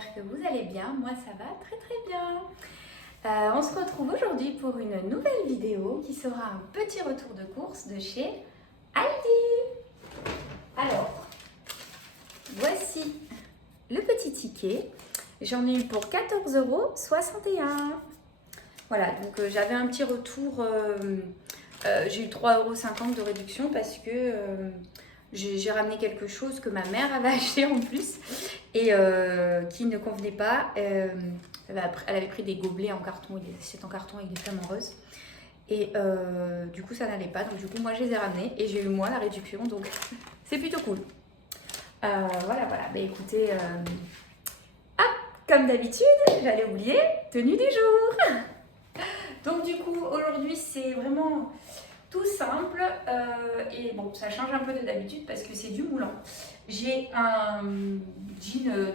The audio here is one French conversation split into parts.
j'espère que vous allez bien. Moi, ça va très très bien. On se retrouve aujourd'hui pour une nouvelle vidéo qui sera un petit retour de course de chez Aldi. Alors, voici le petit ticket. J'en ai eu pour 14,61 €. Voilà, donc j'avais un petit retour. J'ai eu 3,50 € de réduction parce que j'ai ramené quelque chose que ma mère avait acheté en plus et qui ne convenait pas. Elle avait pris des gobelets en carton et des assiettes en carton avec des flammes en rose. Et du coup, ça n'allait pas. Donc, du coup, moi, je les ai ramenés et j'ai eu moi la réduction. Donc, c'est plutôt cool. Voilà. Bah, écoutez, comme d'habitude, j'allais oublier, tenue du jour. Donc, du coup, aujourd'hui, c'est vraiment tout simple. Et bon, ça change un peu de d'habitude parce que c'est du moulant. J'ai un jean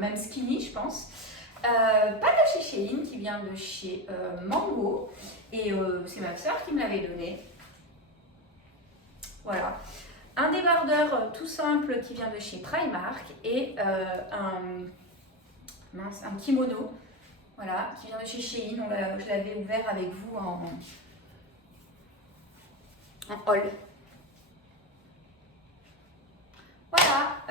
même skinny, je pense. Pas de chez Shein, qui vient de chez Mango. Et c'est ma soeur qui me l'avait donné. Voilà. Un débardeur tout simple qui vient de chez Primark. Et un kimono. Voilà, qui vient de chez Shein. Je l'avais ouvert avec vous en haul. Voilà.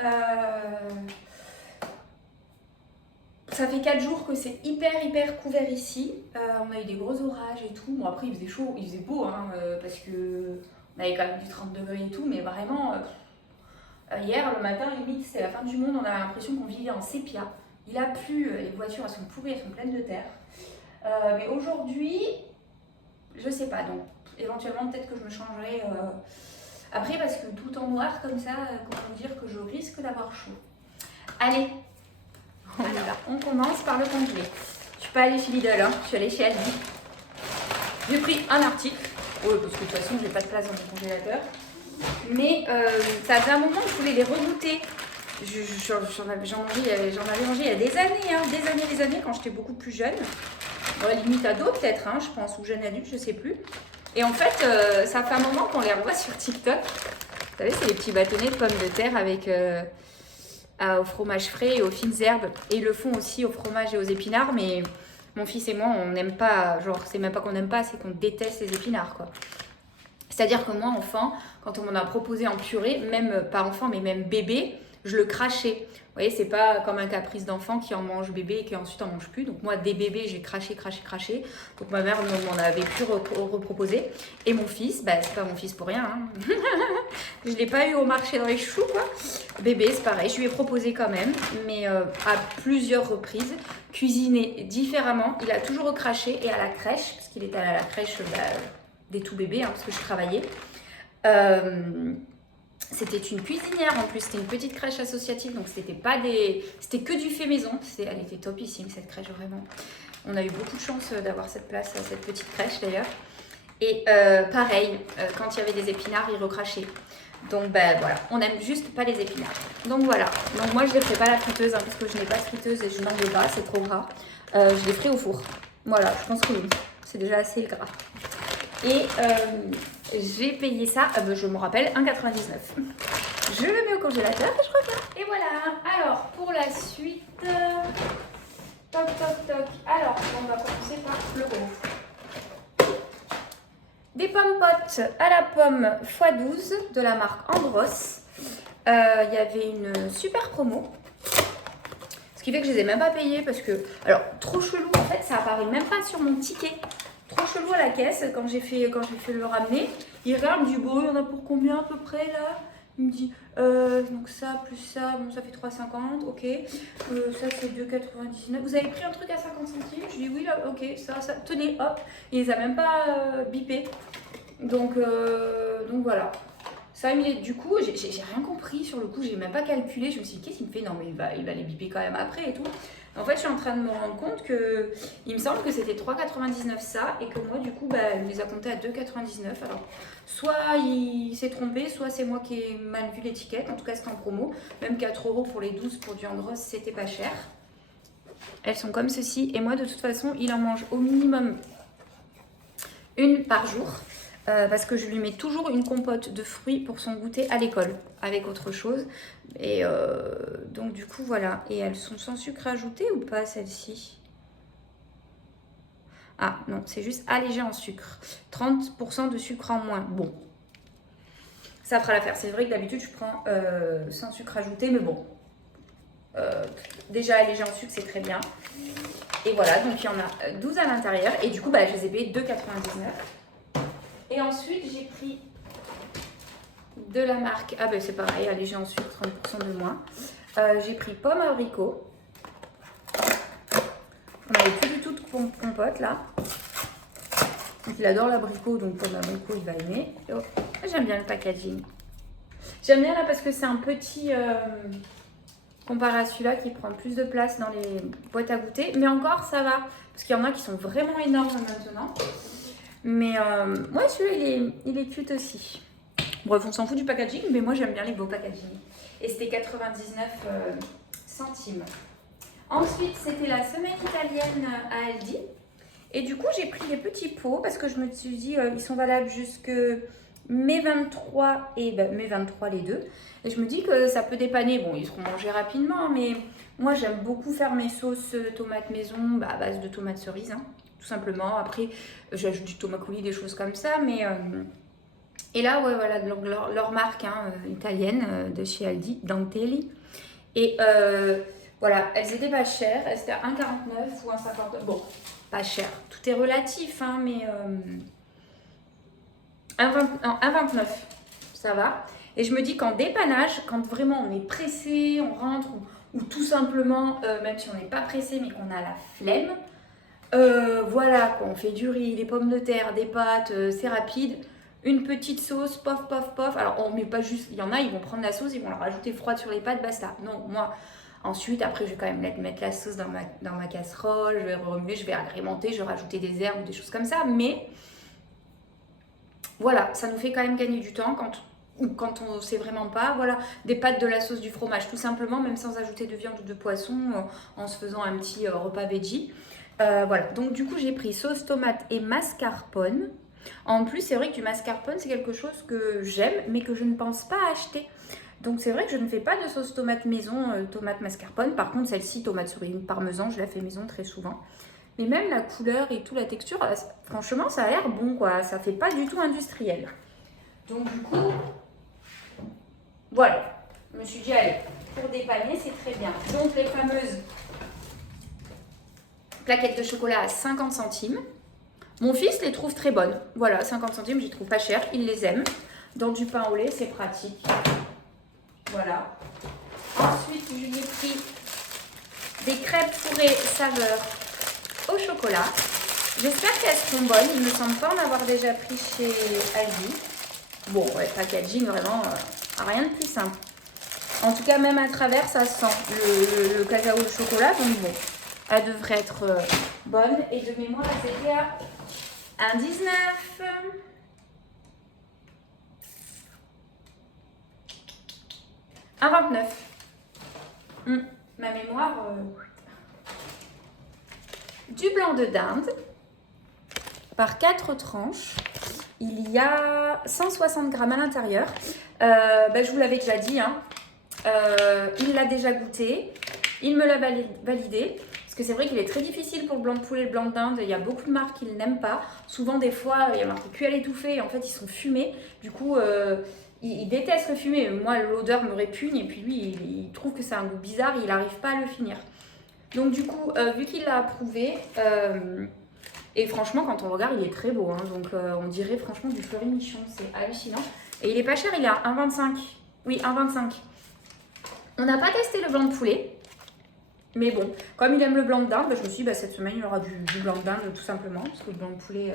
Ça fait 4 jours que c'est hyper couvert ici. On a eu des gros orages et tout. Bon, après, il faisait chaud, il faisait beau, hein, parce que on avait quand même du 30 degrés et tout. Mais vraiment, hier, le matin, limite, c'est la fin du monde. On a l'impression qu'on vivait en sépia. Il a plu, les voitures, elles sont pourries, elles sont pleines de terre. Mais aujourd'hui, je sais pas. Donc, éventuellement, peut-être que je me changerai après, parce que tout en noir, comme ça, comment dire que je risque d'avoir chaud. Allez! On commence par le congelé. Je suis pas allée chez Lidl, hein. Je suis allée chez Aldi. J'ai pris un article. Oui, parce que de toute façon, j'ai pas de place dans mon congélateur. Mais ça fait un moment que je voulais les regoûter. J'en avais mangé il y a des années, hein. Des années, quand j'étais beaucoup plus jeune. Bon, limite ado peut-être, hein, je pense, ou jeune adulte, je sais plus. Et en fait, ça fait un moment qu'on les revoit sur TikTok. Vous savez, c'est les petits bâtonnets de pommes de terre avec... au fromage frais et aux fines herbes, et ils le font aussi au fromage et aux épinards, mais mon fils et moi on n'aime pas, genre c'est même pas qu'on n'aime pas, c'est qu'on déteste les épinards quoi. C'est-à-dire que moi enfant, quand on m'en a proposé en purée, même pas enfant mais même bébé, je le crachais. Vous voyez, c'est pas comme un caprice d'enfant qui en mange bébé et qui ensuite en mange plus. Donc moi, dès bébé, j'ai craché. Donc ma mère m'en avait plus reproposé. Et mon fils, bah c'est pas mon fils pour rien. Hein. Je l'ai pas eu au marché dans les choux, quoi. Bébé, c'est pareil. Je lui ai proposé quand même, mais à plusieurs reprises, cuisiner différemment. Il a toujours recraché et à la crèche, parce qu'il était à la crèche des tout bébés, hein, parce que je travaillais. C'était une cuisinière en plus, c'était une petite crèche associative, donc c'était que du fait maison. Elle était topissime cette crèche, vraiment. On a eu beaucoup de chance d'avoir cette place, cette petite crèche d'ailleurs. Et pareil, quand il y avait des épinards, ils recrachaient. Donc ben voilà, on n'aime juste pas les épinards. Donc voilà, donc moi je les ferai pas à la friteuse, hein, parce que je n'ai pas de friteuse et je n'en veux pas, c'est trop gras. Je les ferai au four. Voilà, je pense que oui, c'est déjà assez le gras. Et j'ai payé ça, je me rappelle, 1,99 €. Je le mets au congélateur et je reviens. Et voilà. Alors, pour la suite, toc. Alors, on va commencer par le gros. Des pommes potes à la pomme x12 de la marque Andros. Il y avait une super promo. Ce qui fait que je les ai même pas payées parce que... Alors, trop chelou, en fait, ça apparaît même pas sur mon ticket. Trop chelou à la caisse quand j'ai fait le ramener. Il regarde, il me dit bon, il y en a pour combien à peu près là? Il me dit donc ça plus ça, bon ça fait 3,50, ok. Ça c'est 2,99. Vous avez pris un truc à 50 centimes? Je dis oui là, ok, ça, tenez, hop. Il les a même pas bipé. Donc voilà. Ça, du coup, j'ai rien compris sur le coup, j'ai même pas calculé. Je me suis dit, qu'est-ce qu'il me fait? Non, mais il va les biper quand même après et tout. En fait, je suis en train de me rendre compte que il me semble que c'était 3,99 ça et que moi, du coup, il les a comptés à 2,99. Alors, soit il s'est trompé, soit c'est moi qui ai mal vu l'étiquette. En tout cas, c'était en promo. Même 4 € pour les 12 produits en gros, c'était pas cher. Elles sont comme ceci. Et moi, de toute façon, il en mange au minimum une par jour. parce que je lui mets toujours une compote de fruits pour son goûter à l'école, avec autre chose. Et donc du coup, voilà. Et elles sont sans sucre ajouté ou pas, celles-ci? Ah non, c'est juste allégé en sucre. 30% de sucre en moins. Bon, ça fera l'affaire. C'est vrai que d'habitude, je prends sans sucre ajouté, mais bon. Déjà allégé en sucre, c'est très bien. Et voilà, donc il y en a 12 à l'intérieur. Et du coup, bah, je les ai payés 2,99. Et ensuite, j'ai pris de la marque... Ah ben c'est pareil, allégé en sucre, 30% de moins. J'ai pris pomme abricot. On n'avait plus du tout de compote là. Donc il adore l'abricot, donc pomme abricot, il va aimer. Oh, j'aime bien le packaging. J'aime bien là parce que c'est un petit... comparé à celui-là qui prend plus de place dans les boîtes à goûter. Mais encore, ça va. Parce qu'il y en a qui sont vraiment énormes maintenant. Mais ouais, celui-là, il est cute aussi. Bref, on s'en fout du packaging, mais moi, j'aime bien les beaux packaging. Et c'était 99 centimes. Ensuite, c'était la semaine italienne à Aldi. Et du coup, j'ai pris des petits pots parce que je me suis dit, ils sont valables jusque mai 23 et mai 23 les deux. Et je me dis que ça peut dépanner. Bon, ils seront mangés rapidement, mais moi, j'aime beaucoup faire mes sauces tomates maison à base de tomates cerises, hein, tout simplement. Après, j'ajoute du tomate coulis, des choses comme ça, mais... Et là, ouais, voilà, leur marque hein, italienne de chez Aldi, Dantelli. Et voilà, elles étaient pas chères. Elles étaient à 1,49 ou 1,59. Bon, pas cher. Tout est relatif, hein, mais 1,29, ça va. Et je me dis qu'en dépannage, quand vraiment on est pressé, on rentre, ou tout simplement, même si on n'est pas pressé, mais qu'on a la flemme, voilà, quoi, on fait du riz, des pommes de terre, des pâtes, c'est rapide. Une petite sauce, pof, pof, pof. Alors, on met pas juste... Il y en a, ils vont prendre la sauce, ils vont la rajouter froide sur les pâtes, basta. Non, moi, ensuite, après, je vais quand même mettre la sauce dans ma casserole, je vais remuer, je vais agrémenter, je vais rajouter des herbes ou des choses comme ça. Mais, voilà, ça nous fait quand même gagner du temps quand on ne sait vraiment pas. Voilà, des pâtes, de la sauce, du fromage, tout simplement, même sans ajouter de viande ou de poisson, en se faisant un petit repas veggie. Voilà, donc du coup, j'ai pris sauce tomate et mascarpone. En plus, c'est vrai que du mascarpone, c'est quelque chose que j'aime, mais que je ne pense pas acheter. Donc c'est vrai que je ne fais pas de sauce tomate maison, tomate mascarpone. Par contre, celle-ci, tomate cerise parmesan, je la fais maison très souvent. Mais même la couleur et tout, la texture, franchement, ça a l'air bon, quoi. Ça fait pas du tout industriel. Donc du coup, voilà. Je me suis dit, allez, pour dépanner, c'est très bien. Donc les fameuses plaquettes de chocolat à 50 centimes. Mon fils les trouve très bonnes. Voilà, 50 centimes, je les trouve pas chères. Il les aime. Dans du pain au lait, c'est pratique. Voilà. Ensuite, je lui ai pris des crêpes fourrées saveur au chocolat. J'espère qu'elles seront bonnes. Il ne me semble pas en avoir déjà pris chez Aldi. Bon, ouais, packaging, vraiment, rien de plus simple. En tout cas, même à travers, ça sent le cacao et le chocolat. Donc bon, elle devrait être bonne. Et de mémoire, c'était à 1,19. Un 29. Ma mémoire. Du blanc de dinde par 4 tranches. Il y a 160 grammes à l'intérieur. Je vous l'avais déjà dit. Hein. Il l'a déjà goûté. Il me l'a validé. Parce que c'est vrai qu'il est très difficile pour le blanc de poulet et le blanc de dinde. Il y a beaucoup de marques qui ne l'aiment pas. Souvent, des fois, il y a marqué cuit à l'étouffée et en fait, ils sont fumés. Du coup, il déteste le fumé. Moi, l'odeur me répugne et puis lui, il trouve que c'est un goût bizarre. Il n'arrive pas à le finir. Donc du coup, vu qu'il l'a approuvé, et franchement, quand on regarde, il est très beau. Hein, donc on dirait franchement du Fleury-Michon. C'est hallucinant. Et il est pas cher, il est à 1,25. Oui, 1,25. On n'a pas testé le blanc de poulet. Mais bon, comme il aime le blanc de dinde, je me suis dit, cette semaine, il y aura du blanc de dinde, tout simplement. Parce que le blanc de poulet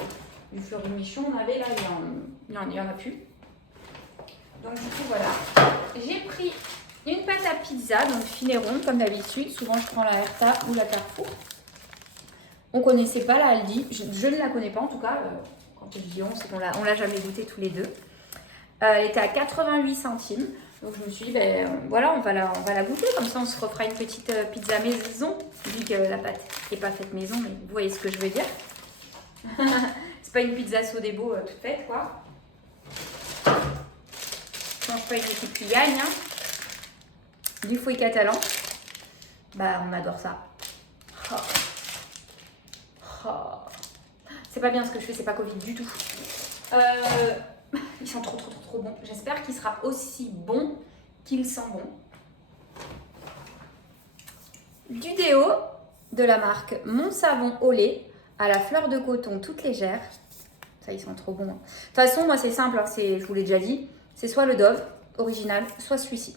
du Fleury-Michon, on avait là, il n'y en a plus. Donc, du coup, voilà. J'ai pris une pâte à pizza, donc filet rond, comme d'habitude. Souvent, je prends la Herta ou la Carrefour. On ne connaissait pas la Aldi. Je ne la connais pas, en tout cas. Quand je dis on, c'est qu'on l'a jamais goûté tous les deux. Elle était à 88 centimes. Donc je me suis dit, voilà, on va la goûter. Comme ça, on se refera une petite pizza maison. Vu que la pâte n'est pas faite maison, mais vous voyez ce que je veux dire. c'est pas une pizza Sodebo toute faite, quoi. Change pas une équipe qui gagne, hein. Du fouet catalan. Bah, on adore ça. Oh. Oh. C'est pas bien ce que je fais, c'est pas Covid du tout. Ils sont trop bons. J'espère qu'il sera aussi bon qu'il sent bon. Du déo de la marque Mon Savon au lait à la fleur de coton toute légère. Ça, ils sont trop bons. De toute façon, moi, c'est simple. Hein, je vous l'ai déjà dit. C'est soit le Dove original, soit celui-ci.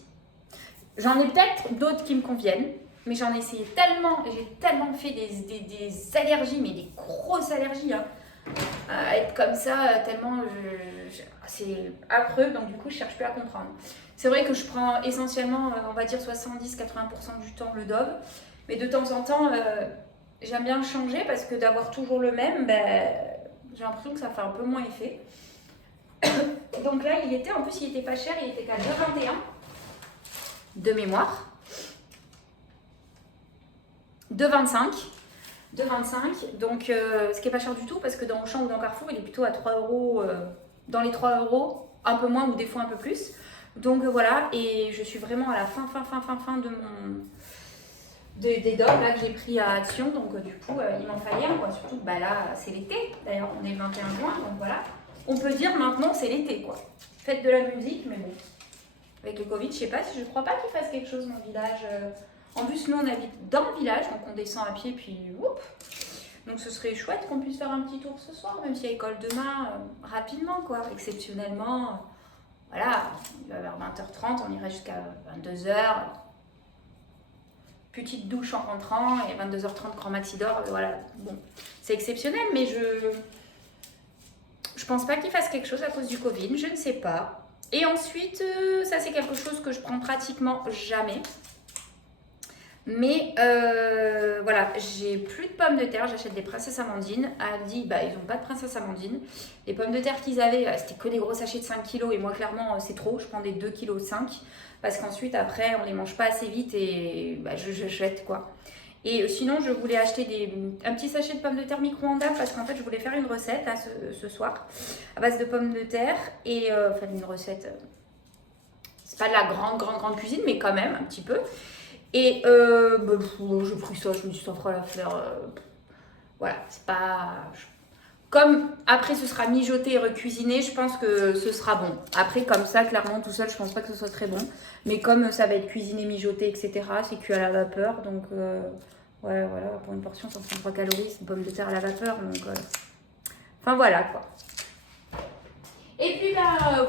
J'en ai peut-être d'autres qui me conviennent. Mais j'en ai essayé tellement. J'ai tellement fait des allergies, mais des grosses allergies. Hein, à être comme ça, tellement c'est affreux. Donc, du coup, je cherche plus à comprendre. C'est vrai que je prends essentiellement, on va dire 70-80% du temps le Dove. Mais de temps en temps, j'aime bien changer parce que d'avoir toujours le même, j'ai l'impression que ça fait un peu moins effet. Donc là, il était pas cher, il était qu'à 2,21 de mémoire. 2,25. Donc, ce qui n'est pas cher du tout parce que dans Auchan ou dans Carrefour, il est plutôt à 3 €, dans les 3 €, un peu moins ou des fois un peu plus. Donc voilà, et je suis vraiment à la fin de des Dove là que j'ai pris à Action, donc du coup il m'en fallait un, quoi. Surtout que là c'est l'été, d'ailleurs on est le 21 juin, donc voilà. On peut dire maintenant c'est l'été, quoi. Faites de la musique, mais bon, avec le Covid, je sais pas, si je crois pas qu'il fasse quelque chose mon village. En plus nous on habite dans le village, donc on descend à pied puis whoop. Donc ce serait chouette qu'on puisse faire un petit tour ce soir, même s'il y a école demain, rapidement, quoi, exceptionnellement. Voilà, vers 20h30, on irait jusqu'à 22h. Petite douche en rentrant et 22h30 grand maxi d'or. Voilà, bon, c'est exceptionnel, mais je pense pas qu'il fasse quelque chose à cause du Covid, je ne sais pas. Et ensuite, ça c'est quelque chose que je prends pratiquement jamais. Mais voilà, j'ai plus de pommes de terre, j'achète des princesses Amandine. Aldi, ils n'ont pas de princesses Amandine. Les pommes de terre qu'ils avaient, c'était que des gros sachets de 5 kg et moi clairement c'est trop, je prends des 2,5 kg parce qu'ensuite après on les mange pas assez vite et je jette, quoi. Et sinon je voulais acheter un petit sachet de pommes de terre micro-ondables parce qu'en fait je voulais faire une recette là, ce soir à base de pommes de terre et enfin une recette, c'est pas de la grande cuisine mais quand même un petit peu. Et j'ai pris ça, je me suis dit, ça fera l'affaire. Voilà, c'est pas. Comme après ce sera mijoté et recuisiné, je pense que ce sera bon. Après, comme ça, clairement, tout seul, je pense pas que ce soit très bon. Mais comme ça va être cuisiné, mijoté, etc., c'est cuit à la vapeur. Donc, voilà, pour une portion, 133 calories, c'est pommes de terre à la vapeur. Donc, enfin, voilà, quoi. Et puis, voilà,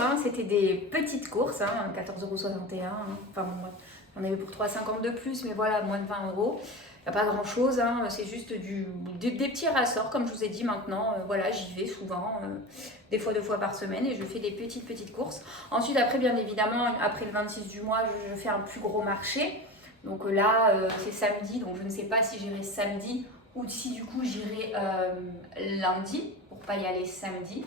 hein, c'était des petites courses, hein, 14,61 €. Hein, enfin, bon, bref. On avait pour 3,50 € de plus, mais voilà, moins de 20 €. Il n'y a pas grand chose, hein, c'est juste des petits rassorts, comme je vous ai dit maintenant. Voilà, j'y vais souvent, des fois 2 fois par semaine, et je fais des petites courses. Ensuite, après, bien évidemment, après le 26 du mois, je fais un plus gros marché. Donc là, c'est samedi, donc je ne sais pas si j'irai samedi ou si du coup j'irai lundi pour pas y aller samedi.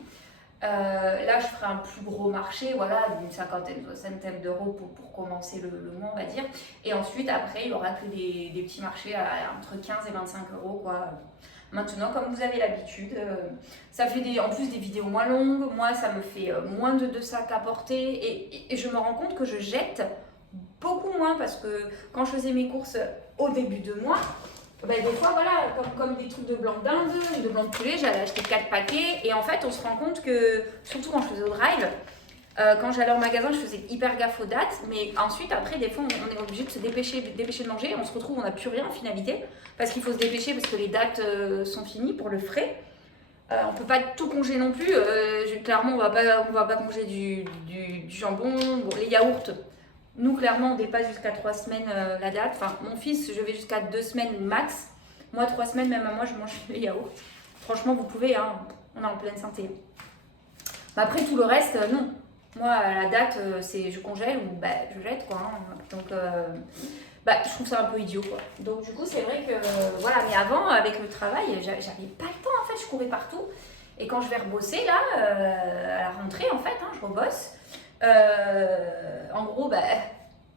Là, je ferai un plus gros marché, voilà, d'une cinquantaine, soixantaine d'euros pour commencer le mois, on va dire. Et ensuite, après, il n'y aura que des petits marchés entre 15 et 25 €, quoi. Maintenant, comme vous avez l'habitude, ça fait en plus des vidéos moins longues. Moi, ça me fait moins de sacs à porter. Et je me rends compte que je jette beaucoup moins parce que quand je faisais mes courses au début de mois, des fois, voilà, comme des trucs de blanc de dinde, de blanc de poulet, j'allais acheter 4 paquets. Et en fait, on se rend compte que, surtout quand je faisais au drive, quand j'allais au magasin, je faisais hyper gaffe aux dates. Mais ensuite, après, des fois, on est obligé de se dépêcher de manger. On se retrouve, on n'a plus rien en finalité. Parce qu'il faut se dépêcher parce que les dates sont finies pour le frais. On ne peut pas tout congeler non plus. Clairement, on va pas congeler du jambon. Bon, les yaourts. Nous, clairement, on dépasse jusqu'à 3 semaines la date. Enfin, mon fils, je vais jusqu'à 2 semaines max. Moi, 3 semaines, même à moi, je mange les yaourts. Franchement, vous pouvez, hein, on est en pleine santé. Mais après, tout le reste, non. Moi, la date, c'est je congèle ou je jette, quoi. Hein. Donc, je trouve ça un peu idiot, quoi. Donc, du coup, c'est vrai que, voilà. Mais avant, avec le travail, j'avais pas le temps, en fait. Je courais partout. Et quand je vais rebosser, là, à la rentrée, en fait, hein, je rebosse. En gros,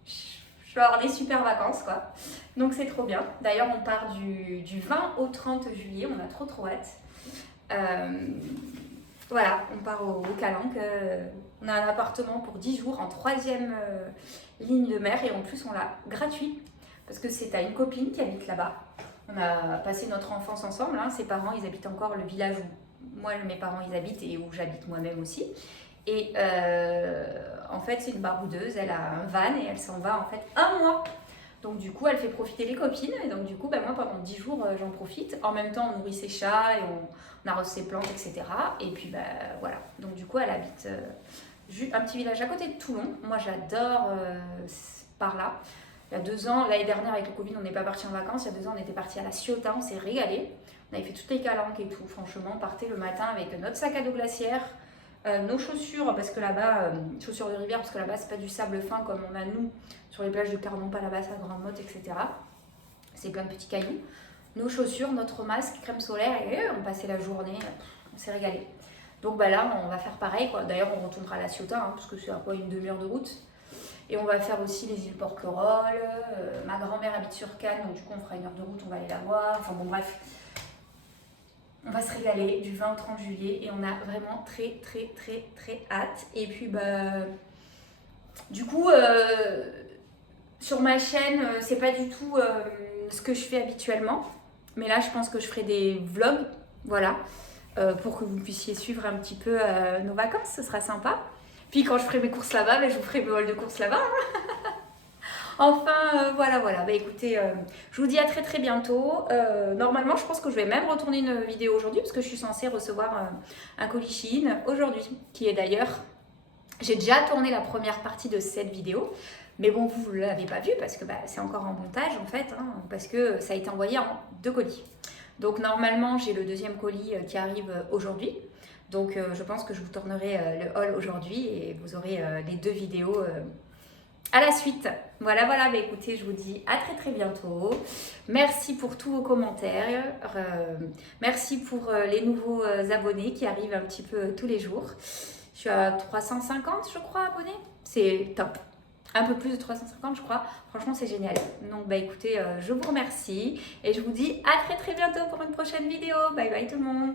je vais avoir des super vacances, quoi. Donc c'est trop bien. D'ailleurs, on part du 20 au 30 juillet, on a trop hâte. Voilà, on part au Calanque. On a un appartement pour 10 jours en 3e ligne de mer et en plus on l'a gratuit parce que c'est à une copine qui habite là-bas. On a passé notre enfance ensemble, hein. Ses parents ils habitent encore le village où moi mes parents ils habitent et où j'habite moi-même aussi. Et en fait c'est une baroudeuse, elle a un van et elle s'en va en fait un mois. Donc du coup elle fait profiter les copines et donc du coup moi pendant 10 jours j'en profite. En même temps on nourrit ses chats et on arrose ses plantes etc. Et puis voilà, donc du coup elle habite un petit village à côté de Toulon. Moi j'adore par là. Il y a 2 ans, l'année dernière avec le Covid on n'est pas parti en vacances, il y a 2 ans on était parti à la Ciotat, on s'est régalé. On avait fait toutes les calanques et tout, franchement on partait le matin avec notre sac à dos glaciaire. Nos chaussures, parce que là-bas, chaussures de rivière, parce que là-bas c'est pas du sable fin comme on a nous sur les plages de Carnon-Palavas à Grande-Motte, etc. C'est plein de petits cailloux. Nos chaussures, notre masque, crème solaire, et on passait la journée, on s'est régalé. Donc là, on va faire pareil, quoi. D'ailleurs, on retournera à la Ciotat, hein, parce que c'est à quoi une demi-heure de route. Et on va faire aussi les îles Porquerolles. Ma grand-mère habite sur Cannes, donc du coup, on fera 1 heure de route, on va aller la voir. Enfin bon, bref. On va se régaler du 20 au 30 juillet et on a vraiment très hâte. Et puis du coup sur ma chaîne c'est pas du tout ce que je fais habituellement. Mais là je pense que je ferai des vlogs, voilà, pour que vous puissiez suivre un petit peu nos vacances, ce sera sympa. Puis quand je ferai mes courses là-bas, je vous ferai mes vols de courses là-bas. Enfin, voilà. Écoutez, je vous dis à très bientôt. Normalement, je pense que je vais même retourner une vidéo aujourd'hui parce que je suis censée recevoir un colis Shein aujourd'hui, qui est d'ailleurs... J'ai déjà tourné la première partie de cette vidéo, mais bon, vous ne l'avez pas vue parce que c'est encore en montage en fait, hein, parce que ça a été envoyé en 2 colis. Donc normalement, j'ai le 2e colis qui arrive aujourd'hui. Donc je pense que je vous tournerai le haul aujourd'hui et vous aurez les 2 vidéos à la suite. Voilà, écoutez, je vous dis à très bientôt. Merci pour tous vos commentaires. Merci pour les nouveaux abonnés qui arrivent un petit peu tous les jours. Je suis à 350, je crois, abonnés. C'est top. Un peu plus de 350, je crois. Franchement, c'est génial. Donc, écoutez, je vous remercie. Et je vous dis à très bientôt pour une prochaine vidéo. Bye bye tout le monde.